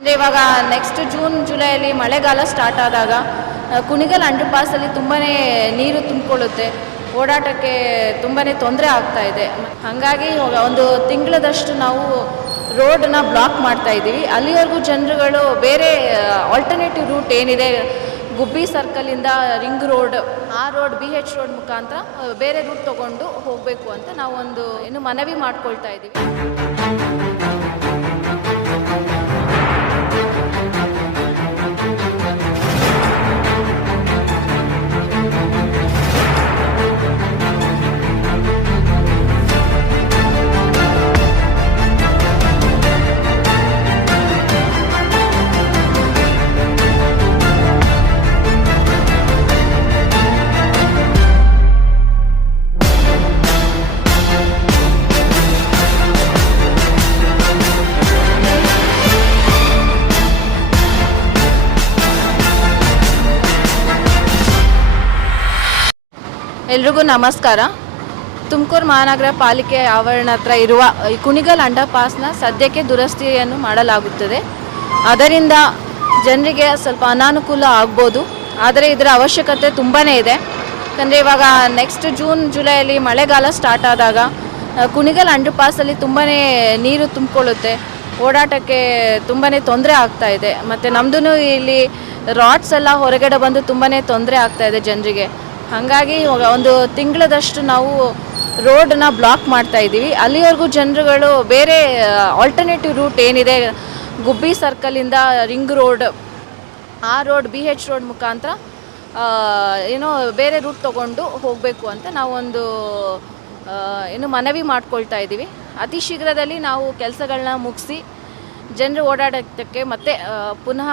ಅಂದರೆ ಇವಾಗ next June ಜುಲೈಯಲ್ಲಿ ಮಳೆಗಾಲ ಸ್ಟಾರ್ಟ್ ಆದಾಗ ಕುಣಿಗಲ್ ಅಂಡರ್ ಪಾಸಲ್ಲಿ ತುಂಬಾ ನೀರು ತುಂಬಿಕೊಳ್ಳುತ್ತೆ. ಓಡಾಟಕ್ಕೆ ತುಂಬಾ ತೊಂದರೆ ಆಗ್ತಾ ಇದೆ. ಹಾಗಾಗಿ ಒಂದು ತಿಂಗಳದಷ್ಟು ನಾವು ರೋಡನ್ನ ಬ್ಲಾಕ್ ಮಾಡ್ತಾ ಇದ್ದೀವಿ. ಅಲ್ಲಿವರೆಗೂ ಜನರುಗಳು ಬೇರೆ ಆಲ್ಟರ್ನೇಟಿವ್ ರೂಟ್ ಏನಿದೆ, ಗುಬ್ಬಿ ಸರ್ಕಲಿಂದ ರಿಂಗ್ ರೋಡ್ ಆ ರೋಡ್ ಬಿ ಎಚ್ ರೋಡ್ ಮುಖಾಂತರ ಬೇರೆ ರೂಟ್ ತಗೊಂಡು ಹೋಗಬೇಕು ಅಂತ ನಾವು ಒಂದು ಏನು ಮನವಿ ಮಾಡ್ಕೊಳ್ತಾ ಇದ್ದೀವಿ. ಎಲ್ರಿಗೂ ನಮಸ್ಕಾರ. ತುಮಕೂರು ಮಹಾನಗರ ಪಾಲಿಕೆ ಆವರಣ ಹತ್ರ ಇರುವ ಕುಣಿಗಲ್ ಅಂಡರ್ ಪಾಸ್ನ ಸದ್ಯಕ್ಕೆ ದುರಸ್ತಿಯನ್ನು ಮಾಡಲಾಗುತ್ತದೆ. ಅದರಿಂದ ಜನರಿಗೆ ಸ್ವಲ್ಪ ಅನಾನುಕೂಲ ಆಗ್ಬೋದು. ಆದರೆ ಇದರ ಅವಶ್ಯಕತೆ ತುಂಬಾ ಇದೆ. ಯಾಕಂದರೆ ಇವಾಗ ನೆಕ್ಸ್ಟ್ ಜೂನ್ ಜುಲೈಯಲ್ಲಿ ಮಳೆಗಾಲ ಸ್ಟಾರ್ಟ್ ಆದಾಗ ಕುಣಿಗಲ್ ಅಂಡರ್ ಪಾಸಲ್ಲಿ ತುಂಬಾ ನೀರು ತುಂಬಿಕೊಳ್ಳುತ್ತೆ. ಓಡಾಟಕ್ಕೆ ತುಂಬಾ ತೊಂದರೆ ಆಗ್ತಾ ಇದೆ. ಮತ್ತು ನಮ್ಮದು ಇಲ್ಲಿ ರಾಡ್ಸ್ ಎಲ್ಲ ಹೊರಗಡೆ ಬಂದು ತುಂಬಾ ತೊಂದರೆ ಆಗ್ತಾ ಇದೆ ಜನರಿಗೆ. ಹಾಗಾಗಿ ಇವಾಗ ಒಂದು ತಿಂಗಳದಷ್ಟು ನಾವು ರೋಡನ್ನ ಬ್ಲಾಕ್ ಮಾಡ್ತಾ ಇದ್ದೀವಿ. ಅಲ್ಲಿವರೆಗೂ ಜನರುಗಳು ಬೇರೆ ಆಲ್ಟರ್ನೇಟಿವ್ ರೂಟ್ ಏನಿದೆ, ಗುಬ್ಬಿ ಸರ್ಕಲಿಂದ ರಿಂಗ್ ರೋಡ್ ಆ ರೋಡ್ ಬಿ ಎಚ್ ರೋಡ್ ಮುಖಾಂತರ ಏನೋ ಬೇರೆ ರೂಟ್ ತೊಗೊಂಡು ಹೋಗಬೇಕು ಅಂತ ನಾವೊಂದು ಏನು ಮನವಿ ಮಾಡ್ಕೊಳ್ತಾ ಇದ್ದೀವಿ. ಅತಿ ಶೀಘ್ರದಲ್ಲಿ ನಾವು ಕೆಲಸಗಳನ್ನ ಮುಗಿಸಿ ಜನರು ಓಡಾಡೋದಕ್ಕೆ ಮತ್ತೆ ಪುನಃ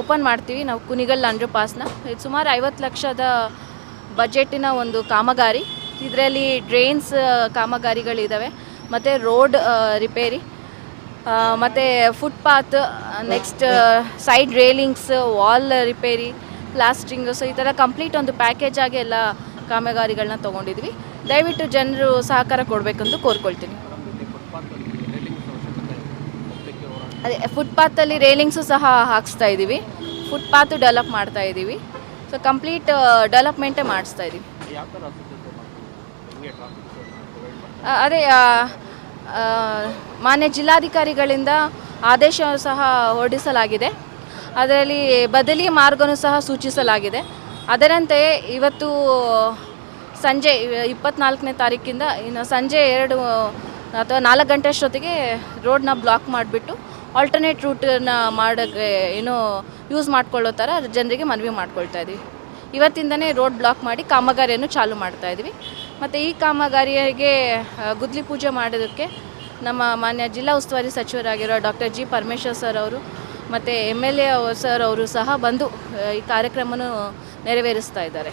ಓಪನ್ ಮಾಡ್ತೀವಿ. ನಾವು ಕುನಿಗಲ್ ಅಂಡರ್ ಪಾಸ್ನ ಇದು ಸುಮಾರು ಐವತ್ತು ಲಕ್ಷದ ಬಜೆಟಿನ ಒಂದು ಕಾಮಗಾರಿ. ಇದರಲ್ಲಿ ಡ್ರೈನ್ಸ್ ಕಾಮಗಾರಿಗಳಿದ್ದಾವೆ ಮತ್ತು ರೋಡ್ ರಿಪೇರಿ ಮತ್ತು footpath next side railings wall repair plastering so ಈ ಥರ ಕಂಪ್ಲೀಟ್ ಒಂದು ಪ್ಯಾಕೇಜ್ ಆಗಿ ಎಲ್ಲ ಕಾಮಗಾರಿಗಳನ್ನ ತೊಗೊಂಡಿದ್ವಿ. ದಯವಿಟ್ಟು ಜನರು ಸಹಕಾರ ಕೊಡಬೇಕಂತ ಕೋರ್ಕೊಳ್ತೀನಿ. ಅದೇ ಫುಟ್ಪಾತಲ್ಲಿ ರೇಲಿಂಗ್ಸು ಸಹ ಹಾಕಿಸ್ತಾ ಇದ್ದೀವಿ ಫುಟ್ಪಾತ್ ಡೆವಲಪ್ ಮಾಡ್ತಾ ಇದ್ದೀವಿ ಸೊ ಕಂಪ್ಲೀಟ್ ಡೆವಲಪ್ಮೆಂಟೇ ಮಾಡಿಸ್ತಾ ಇದ್ದೀವಿ ಅದೇ ಮಾನ್ಯ ಜಿಲ್ಲಾಧಿಕಾರಿಗಳಿಂದ ಆದೇಶ ಸಹ ಹೊರಡಿಸಲಾಗಿದೆ. ಅದರಲ್ಲಿ ಬದಲಿ ಮಾರ್ಗನೂ ಸಹ ಸೂಚಿಸಲಾಗಿದೆ. ಅದರಂತೆಯೇ ಇವತ್ತು ಸಂಜೆ ಇಪ್ಪತ್ನಾಲ್ಕನೇ ತಾರೀಕಿಂದ ಇನ್ನು ಸಂಜೆ ಎರಡು ಅಥವಾ ನಾಲ್ಕು ಗಂಟೆ ಅಷ್ಟೊತ್ತಿಗೆ ರೋಡ್ನ ಬ್ಲಾಕ್ ಮಾಡಿಬಿಟ್ಟು ಆಲ್ಟರ್ನೇಟ್ ರೂಟನ್ನು ಮಾಡೋಕ್ಕೆ ಏನು ಯೂಸ್ ಮಾಡ್ಕೊಳ್ಳೋ ಥರ ಜನರಿಗೆ ಮನವಿ ಮಾಡ್ಕೊಳ್ತಾ ಇದ್ದೀವಿ. ಇವತ್ತಿಂದನೇ ರೋಡ್ ಬ್ಲಾಕ್ ಮಾಡಿ ಕಾಮಗಾರಿಯನ್ನು ಚಾಲು ಮಾಡ್ತಾ ಇದ್ವಿ ಮತ್ತು ಈ ಕಾಮಗಾರಿಗೆ ಗುದ್ಲಿ ಪೂಜೆ ಮಾಡೋದಕ್ಕೆ ನಮ್ಮ ಮಾನ್ಯ ಜಿಲ್ಲಾ ಉಸ್ತುವಾರಿ ಸಚಿವರಾಗಿರೋ ಡಾಕ್ಟರ್ ಜಿ ಪರಮೇಶ್ವರ್ ಸರ್ ಅವರು ಮತ್ತು ಎಂ ಎಲ್ ಎ ಸರ್ ಅವರು ಸಹ ಬಂದು ಈ ಕಾರ್ಯಕ್ರಮನೂ ನೆರವೇರಿಸ್ತಾ ಇದ್ದಾರೆ.